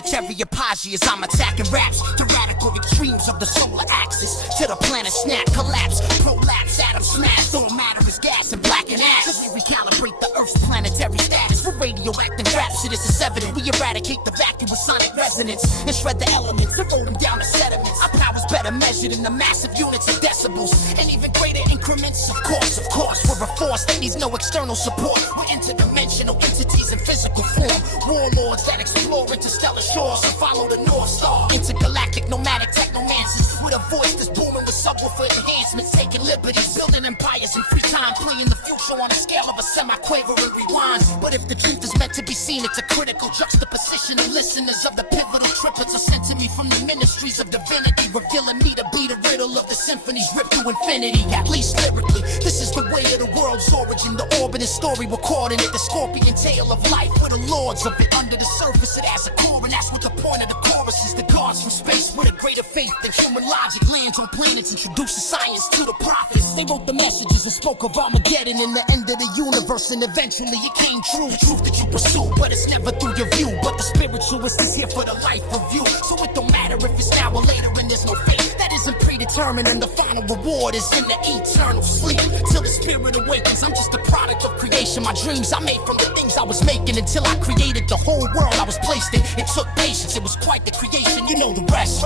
planetary apogee as I'm attacking raps to radical extremes of the solar axis. To the planet snap, collapse, prolapse, atom smash. All matter is gas and black and ash. As we recalibrate the Earth's planetary status for radioactive raps, it is evident we eradicate the vacuum with sonic resonance and shred the elements to roll them down to sediments. Our power's better measured in the massive units of decibels and even greater increments. Of course, we're a force that needs no external support. We're interdimensional entities in physical form. Warlords that explore interstellar shores and follow the North Star. Intergalactic nomadic technomancers with a voice that's booming with subwoofer enhancements, taking liberties, building empires in free time, playing the future on a scale of a semi-quaver and rewind. But if the truth is meant to be seen, it's a critical juxtaposition. And listeners of the pivotal triplets are sent to me from the ministries of divinity, revealing me to be the riddle of the symphonies ripped to infinity. At least lyrically, this is the way of the world's origin. The orbit and story recording it, the scorpion tale of life. We're the lords of it. Under the surface it has a core, and that's what the point of the chorus is. The gods from space with a greater faith than human logic lands on planets, introduces science to the prophets. They wrote the messages and spoke of Armageddon and the end of the universe, and eventually it came true. The truth that you pursue, but it's never through your view. But the spiritualist is here for the life review, so it don't matter if it's now or later, and there's no fate that isn't predetermined, and the final reward is in the eternal sleep. Till the spirit awakens, I'm just a product of creation. My dreams I made from the things I was making, until I created the whole world I was placed in. It took patience, it was quite the creation. You know the rest.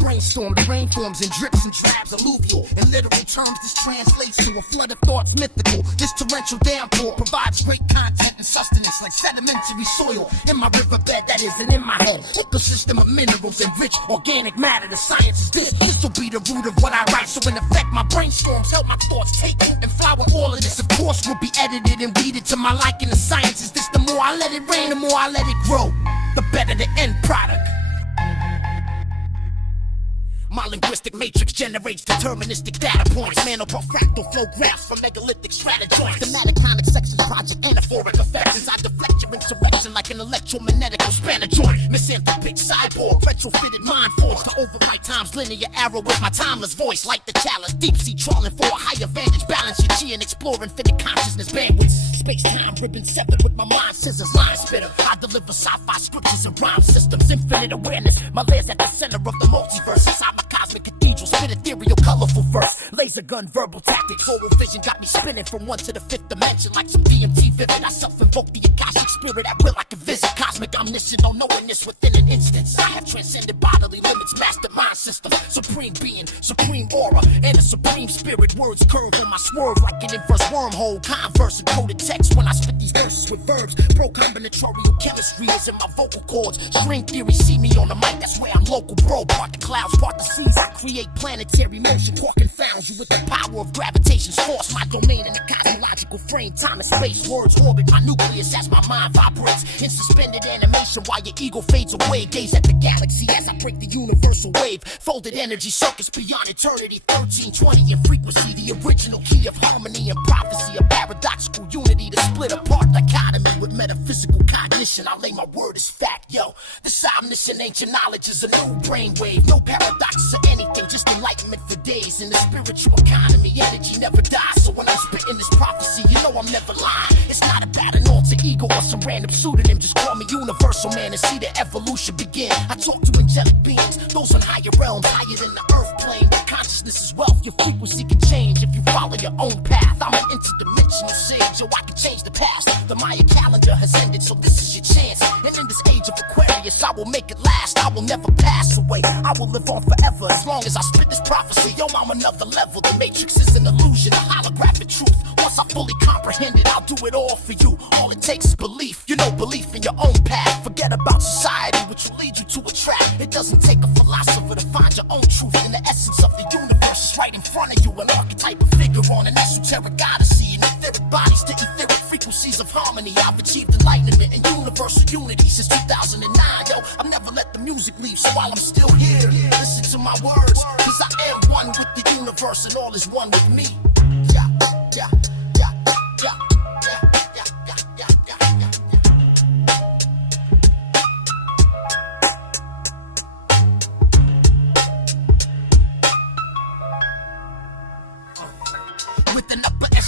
Brainstorm, the rain forms and drips and traps, alluvial. In literal terms, this translates to a flood of thoughts mythical. This torrential downpour provides great content and sustenance like sedimentary soil in my riverbed that isn't in my head. Ecosystem of minerals and rich organic matter. The science is this will be the root of what I write. So in effect, my brainstorms help my thoughts take and flower. All of this, of course, will be edited and weeded to my liking. The science is this: the more I let it rain, the more I let it grow, the better the end product. My linguistic matrix generates deterministic data points. Fractal flow graphs from megalithic stratojoints. Thematic conic section project, anaphoric effects as I deflect your insurrection like an electromagnetic spanner joint. Misanthropic cyborg, retrofitted mind force to overwrite time's linear arrow with my timeless voice. Like the chalice, deep sea trawling for a higher vantage. Balance your chi and explore infinite consciousness bandwidths. Space-time ribbon severed with my mind scissors. Line spitter, I deliver sci-fi scriptures and rhyme systems. Infinite awareness, my layers at the center of the multiverse. Inside my cosmic cathedral, spit ethereal, colorful verse. Laser gun, verbal tactics, oral vision got me spinning from one to the fifth dimension like some DMT vivid. I self-invoke the Akashic spirit at will I can visit. Cosmic omniscient, on knowing this within an instance. I have transcended bodily limits, master mind system. Supreme being, supreme aura, and a supreme spirit. Words curve on my swerve like an inverse wormhole. Converse and coded text when I spit these verses with verbs. Pro-combinatorial chemistry is in my vocal cords. String theory, see me on the mic, that's where I'm local, bro. Part the clouds, part the seas. I create planetary motion, talk confounds you with the power of gravitation's force. My domain in the cosmological frame, time and space. Words orbit my nucleus as my mind vibrates in suspended animation while your ego fades away. Gaze at the galaxy as I break the universal wave. Folded energy circuits beyond eternity. 1320 in frequency, the original key of harmony and prophecy. A paradoxical unity to split apart dichotomy with metaphysical cognition. I lay my word as fact, yo. This omniscient ancient knowledge is a new brainwave. No paradoxes or anything, just enlightenment for days. In the spiritual economy, energy never dies. So when I'm spitting this prophecy, you know I'm never lying. It's not about an alter ego or some random pseudonym. Just call me universal man and see the evolution begin. I talk to angelic beings, those on higher realms, higher than the earth plane. Where consciousness is wealth, your frequency can change if you follow your own path. I'm an interdimensional sage, yo, I can change the past. The Maya calendar has ended, so this is your chance. And in this age of Aquarius, I will make it last. I will never pass away, I will live on forever as long as I spit this prophecy. Yo, I'm another level. The matrix is an illusion, a holographic truth. Once I fully comprehend it, I'll do it all for you. All it takes is belief, you know, belief in your own path. Forget about society, which will lead you to a trap. It doesn't take a philosopher to find your own truth. In the essence of the universe is right in front of you. An archetype of figure on an esoteric odyssey. And etheric bodies to etheric frequencies of harmony. I've achieved enlightenment and universal unity since 2009. Yo, I've never let the music leave, so while I'm still here, listen to my words, cause I am one with the universe and all is one with me. Yeah, yeah, yeah, yeah.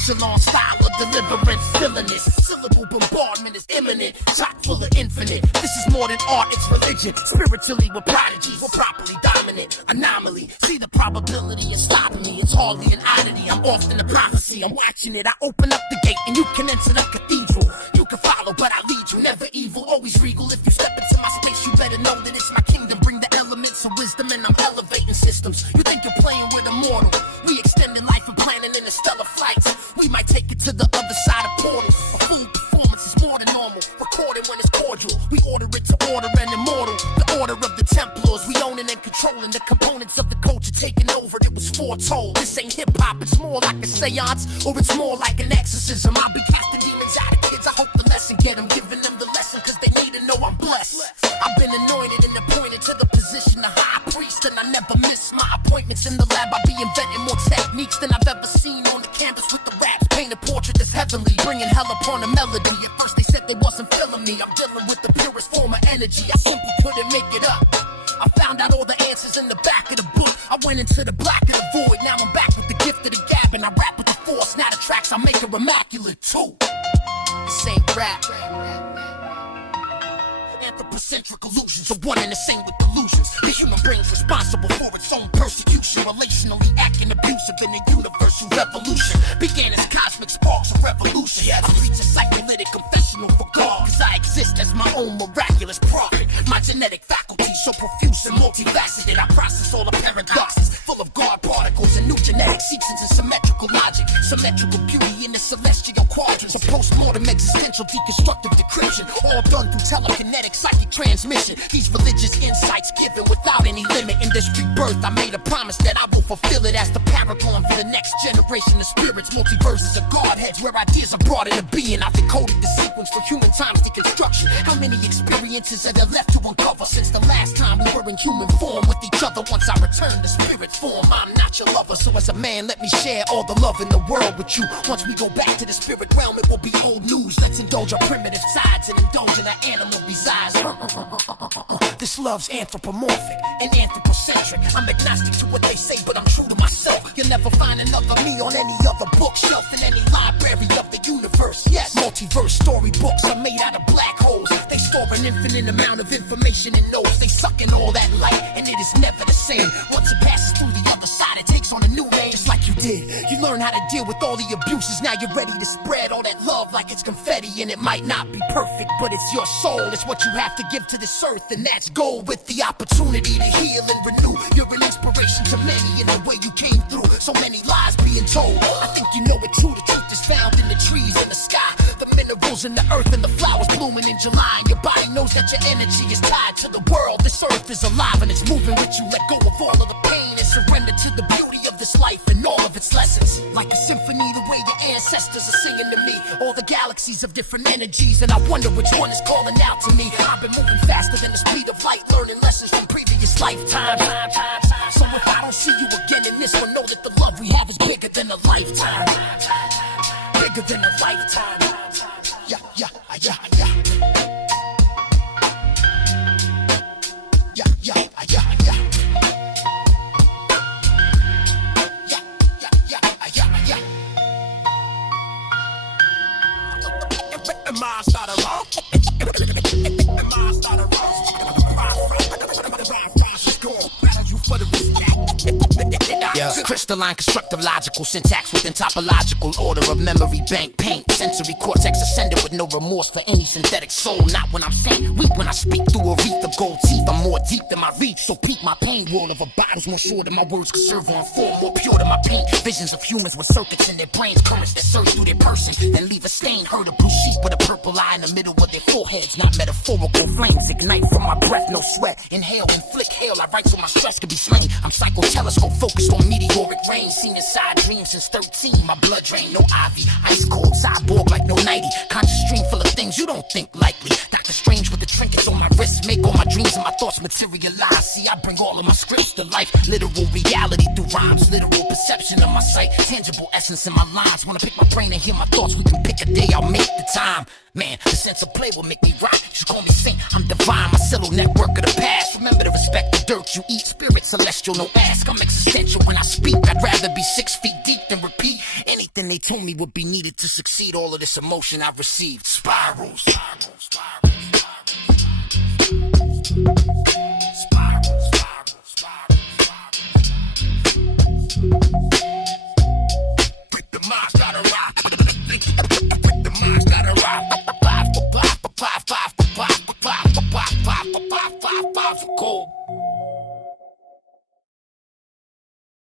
Echelon style of deliverance, villainous. Syllable bombardment is imminent, chock full of infinite. This is more than art, it's religion. Spiritually, we're prodigies, we're properly dominant. Anomaly, see the probability of stopping me. It's hardly an oddity, I'm often a prophecy. I'm watching it, I open up the gate and you can enter the cathedral. You can follow, but I lead you, never evil, always regal. If you step into my space, you better know that it's my kingdom. Bring the elements of wisdom and I'm elevating systems. You think you're playing with a mortal? We extending life and planning interstellar flights. We might take it to the other side of portals. A full performance is more than normal. Recorded when it's cordial. We order it to order and immortal. The order of the Templars. We owning and controlling the components of the culture taking over. It was foretold. This ain't hip hop. It's more like a seance, or it's more like an exorcism. I'll be casting demons out of kids. I hope the lesson get them, giving them the lesson, cause they need to know I'm blessed. I've been anointed and appointed to the position of high priest, and I never miss my appointments in the lab. I be inventing more techniques than I've ever seen on the canvas with the raps. Paint a portrait that's heavenly, bringing hell upon a melody. At first they said they wasn't feeling me. I'm dealing with the purest form of energy. I simply couldn't make it up. I found out all the answers in the back of the book. I went into the black of the void. Now I'm back with the gift of the gab, and I rap with the force. Now the tracks I make are immaculate too. This ain't rap. Anthropocentric illusions are one and the same with delusions. The human brain's responsible for its own persecution, relationally acting abusive in a universal revolution. Began as cosmic sparks of revolution. I preach a psycholytic confessional for God, cause I exist as my own miraculous prophet. My genetic faculties so profuse and multifaceted. I process all the paradoxes, full of God particles and new genetic sequences and symmetrical logic. Symmetrical beauty in the celestial quadrants. A post-mortem existential deconstructive decryption, all done through telekinetic psychic transmission. These religious insights given without any limit. In this rebirth I made a promise that I will fulfill it as the paragon for the next generation of spirits. Multiverses of Godheads where ideas are brought into being. I've decoded the sequence for human time's deconstruction. How many experiences are there left to uncover since the last time we were in human form with each other? Once I return to spirit form, I'm not your lover, so as a man let me share all the love in the world with you. Once we go back to the spirit realm, it will be old news. Let's indulge our primitive sides and indulge in our animal desires. This love's anthropomorphic and anthropocentric. I'm agnostic to what they say, but I'm true to myself. You'll never find another me on any other bookshelf in any library of the universe. Yes, multiverse storybooks are made out of black holes. They store an infinite amount of information in those. They suck in all that light, and it is never the same. Once it passes through the other side, it takes on a new name. Just like you did, you learn how to deal with all the abuses. Now you're ready to spread all that love like it's confetti. And it might not be perfect, but it's your soul. It's what you have to give to this earth, and that's gold. With the opportunity to heal and renew, you're an inspiration to many in the way you came through. So many lies being told, I think you know it too. The truth is found in the trees and the sky, the minerals in the earth and the flowers blooming in July. And your body knows that your energy is tied to the world. This earth is alive and it's moving with you. Let go of all of the pain and surrender to the beauty of this life and all of its lessons. Like a symphony, the way your ancestors are singing to me. All the galaxies of different energies, and I wonder which one is calling out to me. I've been moving faster than the speed of light, learning lessons from previous lifetimes. So if I don't see you again in this one, know that the love we have is bigger than a lifetime. Bigger than a lifetime. Yeah, yeah, yeah, yeah. Yeah, yeah, yeah, yeah. Yeah, yeah, yeah, yeah, yeah. My started wrong. My started wrong. Yeah. Crystalline, constructive, logical syntax within topological order of memory bank paint. Sensory cortex ascended with no remorse for any synthetic soul. Not when I'm saying weak when I speak through a wreath of gold teeth. I'm more deep than my reach, so peep my pain. World of a bottle's more sure than my words could serve on form. More pure than my paint. Visions of humans with circuits in their brains, currents that surge through their person, then leave a stain. Heard a blue sheep with a purple eye in the middle of their foreheads. Not metaphorical flames ignite from my breath, no sweat. Inhale and flick hail. I write so my stress can be slain. I'm psycho telescope focused on meteoric rain. Seen inside dreams since 13. My blood drain, no ivy. Ice cold, cyborg like no 90. Conscious stream full of things you don't think likely. Doctor Strange with the trinkets on my wrist. Make all my dreams and my thoughts materialize. See, I bring all of my scripts to life. Literal reality through rhymes. Literal perception of my sight. Tangible essence in my lines. Wanna pick my brain and hear my thoughts. We can pick a day, I'll make the time. Man, the sense of play will make me rock. You should call me saint, I'm divine. My cellular network of the past. Remember to respect the dirt you eat. Spirit celestial, no ask. I'm existential when I speak. beat. I'd rather be 6 feet deep than repeat anything they told me would be needed to succeed. All of this emotion I've received. Spirals. Spirals.